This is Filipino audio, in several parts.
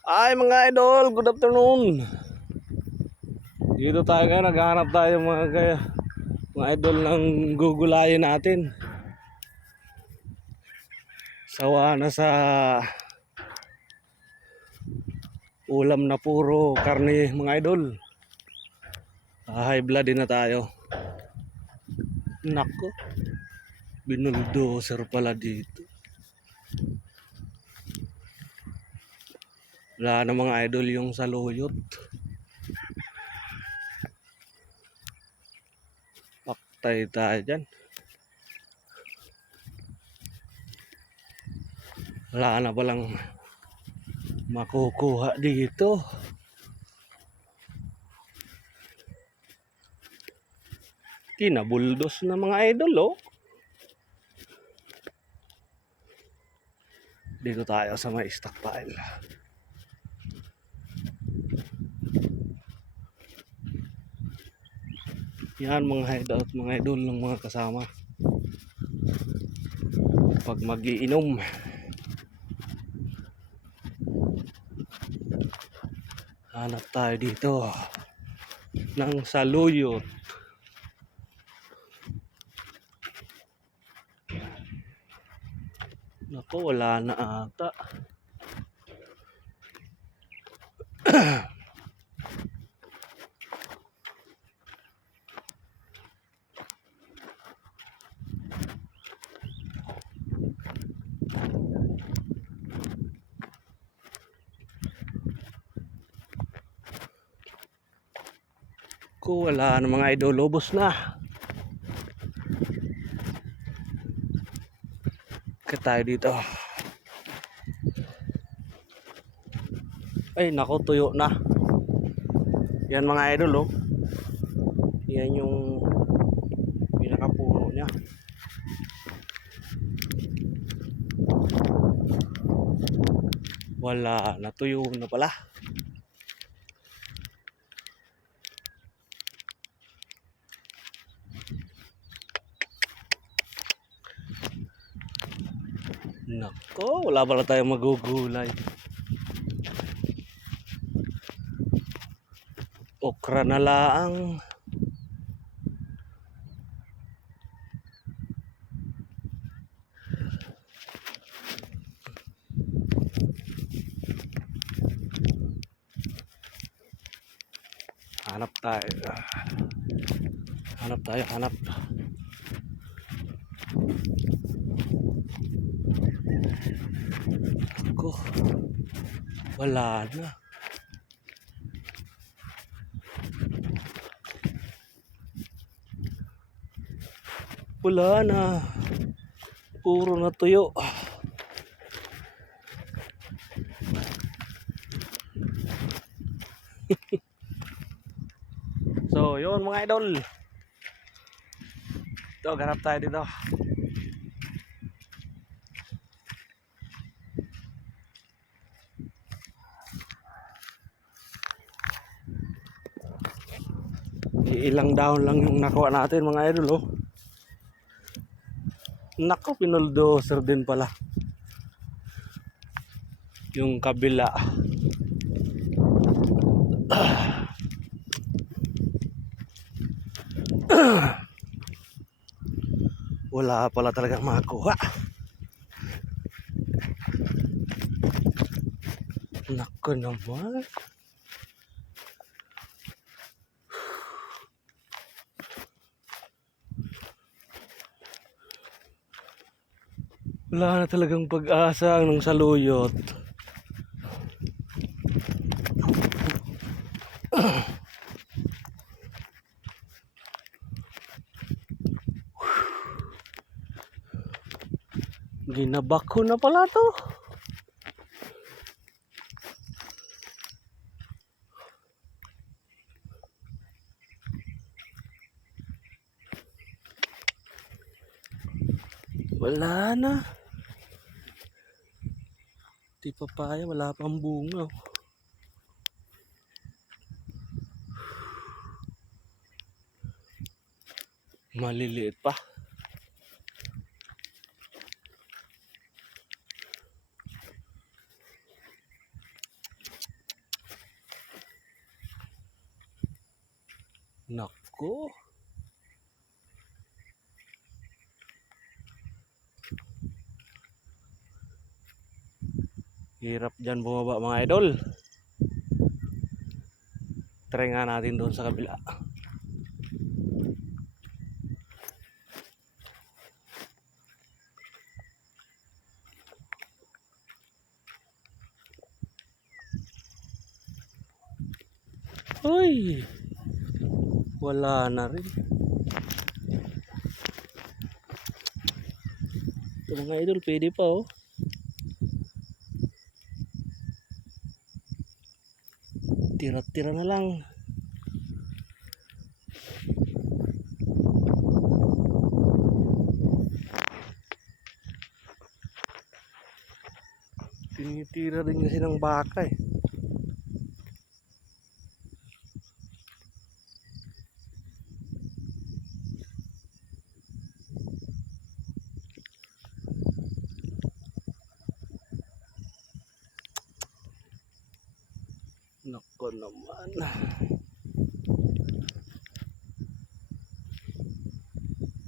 Ay mga idol, good afternoon. Dito tayo ngayon, naghahanap tayo mga idol ng gugulayin natin. Sawa na sa ulam na puro karne mga idol. High blood din na tayo. Nako, binuldoser pala dito. Wala na mga idol yung saluyot. Paktay tayo dyan. Wala na palang makukuha dito. Kinabuldos na mga idol oh. Dito tayo sa may stockpile. Yan mga hideout, mga idol ng mga kasama pag magiinom. Hanap tayo dito ng saluyot. Naku, wala na ata. Wala na mga idol, lubos na. Tayo dito. Ay nako, tuyo na. Yan mga idol oh. Yan yung pinakapuno niya. Wala, natuyo na pala. Nako, wala pala tayong magugulay. Okra na laang. Hanap tayo. Hanap. Ako, wala na. Wala na. Puro na tuyo. So, yun mga idol. Ito, ganap tayo dito. Ilang down lang yung nakuha natin mga idol oh. Nako, pinuldoser din pala yung kabila. Wala pala talagang makuha. Nako naman. Wala na talagang pag-asa ng saluyot. Ginabak ko na pala to. Wala na. Di papaya, wala pang bunga. Maliliit pa. Naku. Hirap dyan bumaba mga idol. Try nga natin doon sa kabila. Uy, wala na rin. Ito mga idol, pwede pa oh. Tira-tira na lang. Tinitira rin kasi ng baka eh. Nako naman.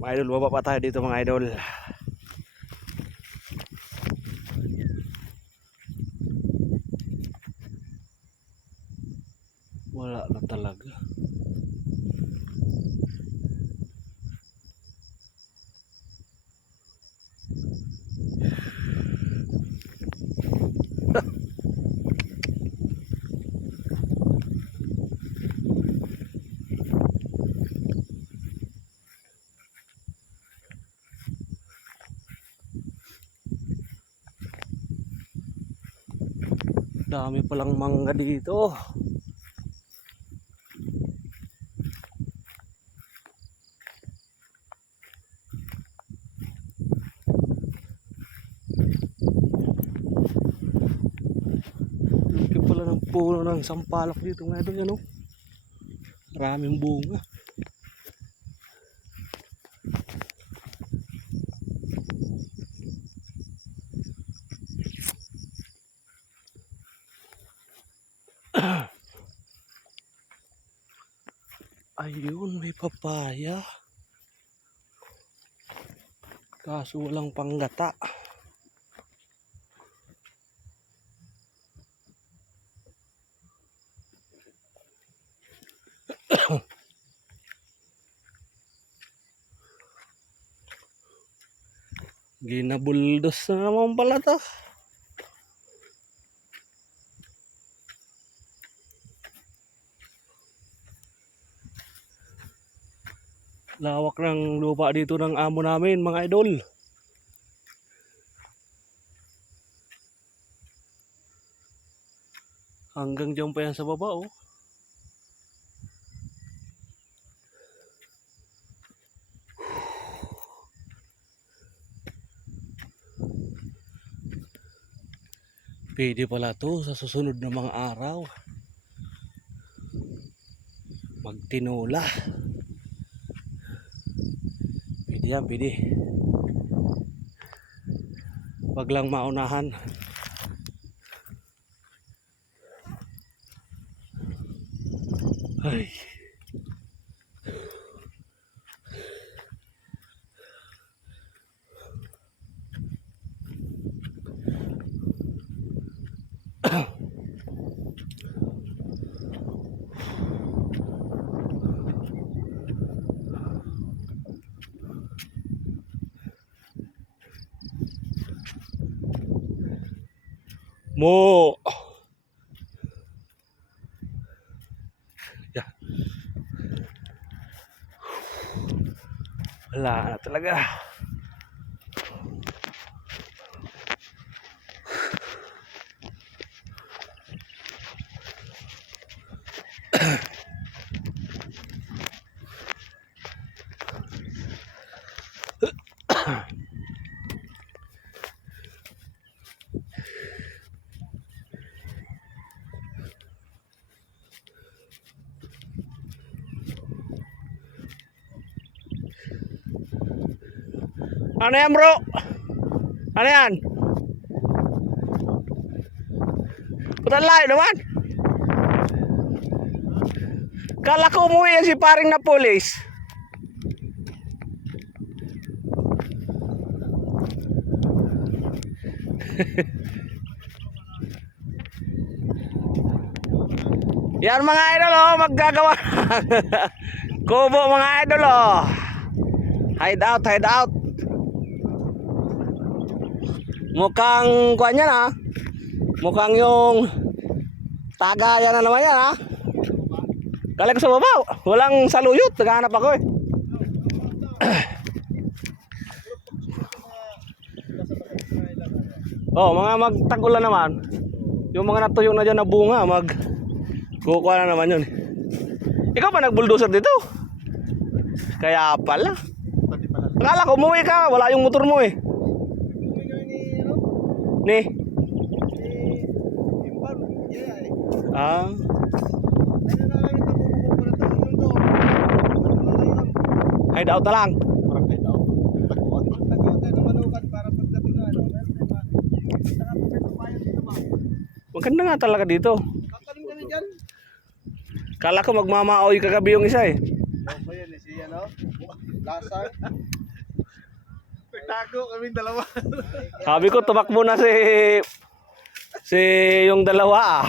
Mga idol, baba pa tayo dito mga idol. Wala na talaga. Dami palang mangga dito. Laki pala ng puno ng sampalok dito mga idol, ano? Maraming bunga. Ayun, may papaya. Kaso walang panggata. Ginabuldos na naman pala to. Lawak ng lupa dito ng amo namin mga idol. Hanggang dyan pa yan sa baba oh. Pwede pala to sa susunod na mga araw. Magtinola. Pwede yan, pwede. Wag lang maunahan. Ay. Mo. Yeah. Wala na talaga. Ano yan bro? Ano yan? Putal layo naman. Kala ko umuwi yan si paring na pulis. Yan mga idol oh, maggagawa. Kubo mga idol oh. Hide out, hide out. Mukhang kuan yan ha. Mukhang yung taga yan na naman yan ha. Kala ko sa baba, walang saluyot, naghahanap ako eh. Oh, mga magtag-ulan naman. Yung mga natuyong na dyan na bunga, kukuha na naman yun. Ikaw ba nag-bulldozer dito? Kaya pala. Akala ko umuwi ka, wala yung motor mo eh. Ni? Ah. Hide out na lang. Maganda nga talaga dito. Kala ko magmamaoy kagabi yung isa eh. Tago kaming dalawa. Sabi ko tumakbo na si yung dalawa ah.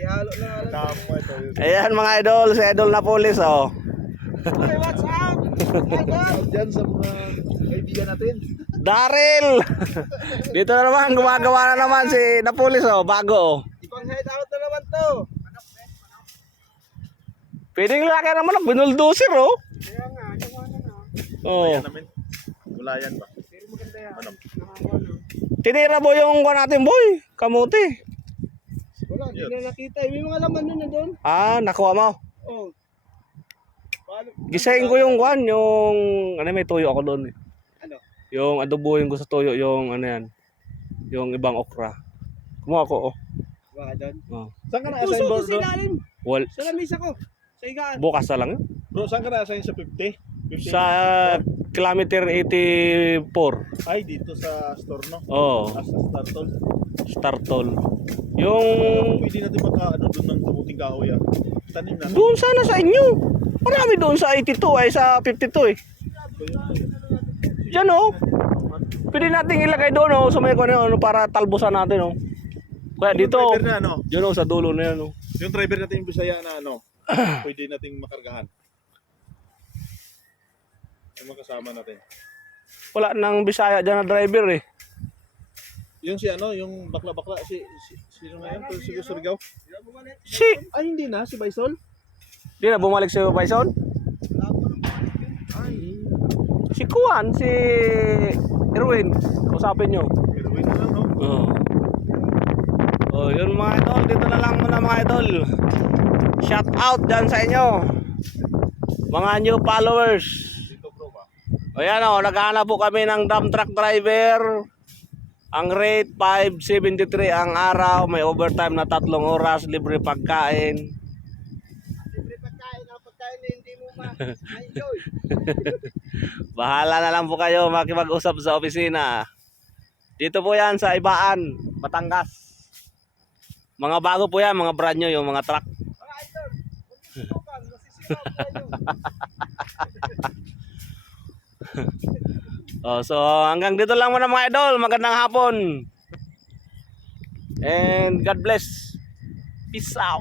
Ihalo na alam. Ayan mga idol, si idol na pulis oh. Hey, what's up? Diyan sa mga kaibigan natin. Daryl! Dito na naman, gumagawa na naman si Napulis oh, bago oh. Ipang head out na naman to. Pwedeng laki naman ang binuldoser oh. Kaya nga, gawa na na. Oh. Namin. Gulayan ba? Pero maganda yan. Ano? Tinira mo yung kuha natin boy, kamuti. Wala, hindi na nakita. May mga laman nun na doon. Ah, nakuha mo. Oh. Gisahin ko yung kuhan, yung ano may tuyo ako doon eh. Ano? Yung adobohin ko sa tuyo, yung ano yan. Yung ibang okra. Kumuha ko oh. Baka doon. Oh. Saan ka na-assign bro? Well, Sa lamisa ko. Sa higaan. bukas na lang yun. Bro, saan ka na-assign sa 50? Sa kilometer 84. Ay, dito sa store no? Oo. Sa Startol. Startol. Yung Pwede natin maka-ano doon ng kamuting kahoy ah. Tanim na. doon sana sa inyo. Marami doon sa 82 ay sa 52 eh. Yan oh. Pwede nating ilagay doon oh sa may ano para talbusan natin oh. Kaya dito Yung driver na ano? yun oh sa dulo na yan oh. Yung driver natin yung Bisaya na ano? Pwede nating makargahan. Yung makasama natin. Wala nang Bisaya dyan na driver eh. Yung si ano, yung bakla-bakla, sino nga yun? Si Surigao? Si, Ay, hindi na, si Baisol? di na bumalik si Bison. Ay, Si Kuan, si Erwin. Kausapin nyo. Erwin na lang, no? Oo. Oh, yun mga idol, dito na lang muna mga idol. Shout out dyan sa inyo. Mga new followers. Dito bro ba? O yan o, naghahanap po kami ng dump truck driver. Ang rate 573 ang araw, may overtime na 3 oras, libre pagkain. Libre pagkain, ang pagkain na hindi mo ma-enjoy. Bahala na lang po kayo makipag-usap sa opisina. Dito po yan sa Ibaan, Batangas. Mga bago po yan, mga brand new yung mga truck. Mga idol, huwag yung susukan, masisigaw po kayo. Oh, so hanggang dito lang muna mga idol. Magandang hapon. And God bless. Peace out.